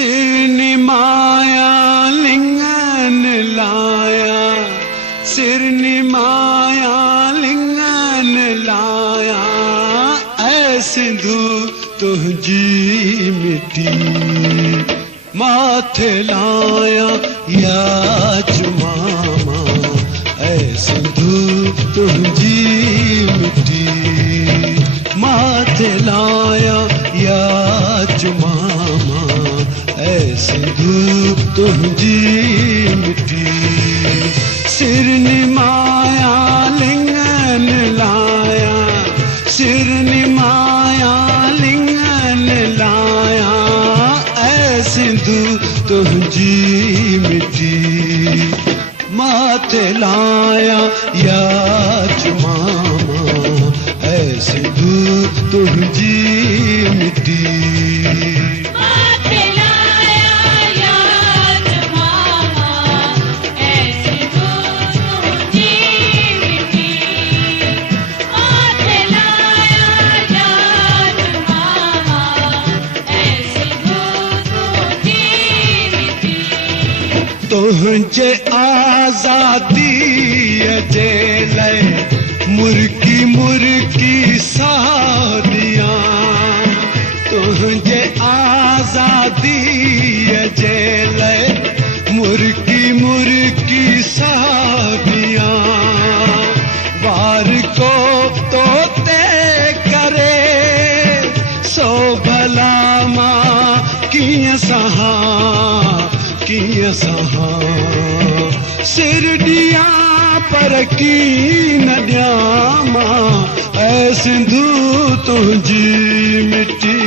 सिर निमाया लिंगन लाया, सिर निमाया लिंगन लाया, ऐ सिंधु तुझी मिट्टी माथे लाया या चुमामा, ऐ सिंधु तुझी मिट्टी माथे लाया या चुमामा, ऐ सिंधु तुझी मिट्टी। सिर निमाया लिंगन लाया, सिर निमाया लिंगन लाया, ऐ सिंधु तुझी मिट्टी माथे लाया या चुमामा, ऐ सिंधु तुझी मिट्टी। तुझे आजादी जे लय मुर्की मुर्की सादियां, तुझे आजादी जे लय मुर्की मुर्की सादियां, वार को तोते करे सो भला मां किया सहा, किया सहा। सिर दिया पर की न ड्यामा, ऐ सिंधु तुझी मिट्टी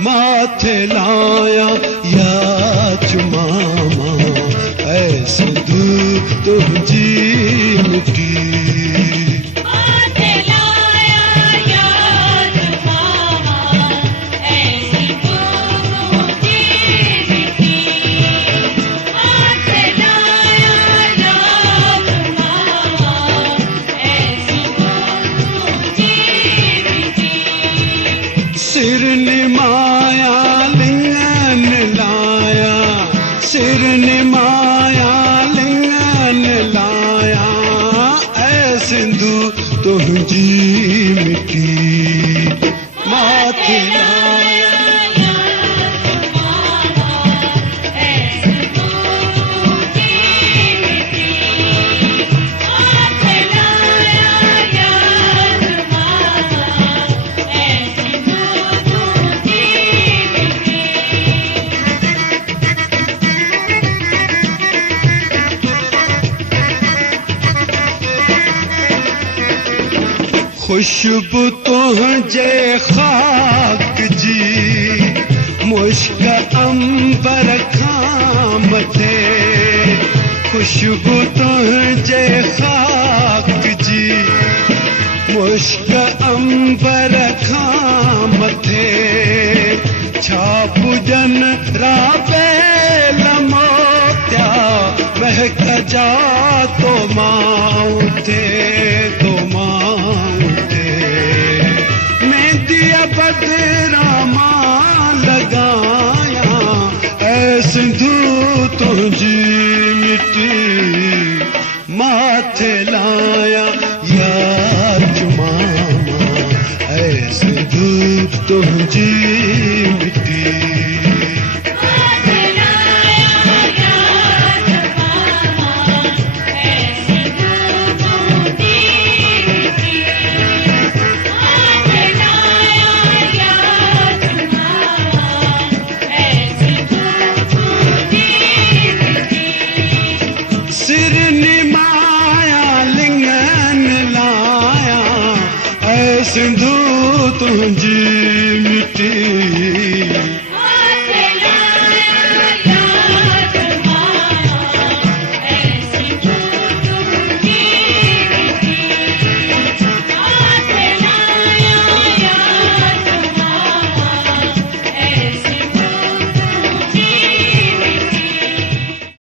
माथे लाया या चुमामा, ऐ सिंधु तुझी मिट्टी। सिर निमाया लिंगन लाया, सिर निमाया लिंगन लाया, ऐ सिंधु तुझी मिट्टी माथे लाया। खुशबू तुझे खाक जी, मुश्क अंबर खाम थे, खुशबू तुझे खाक जी, मुश्क अंबर खाम थे, छाप जन राबे लमोत्या महक जा तो माऊ थे, तो माऊ बदरामा लगाया, ऐ सिंधु तुझी मिट्टी माथे लाया या चुमामा, ऐ सिंधु तुझी मिट्टी। सिर निमाया लिंगन लाया, ऐ सिंधु तुझी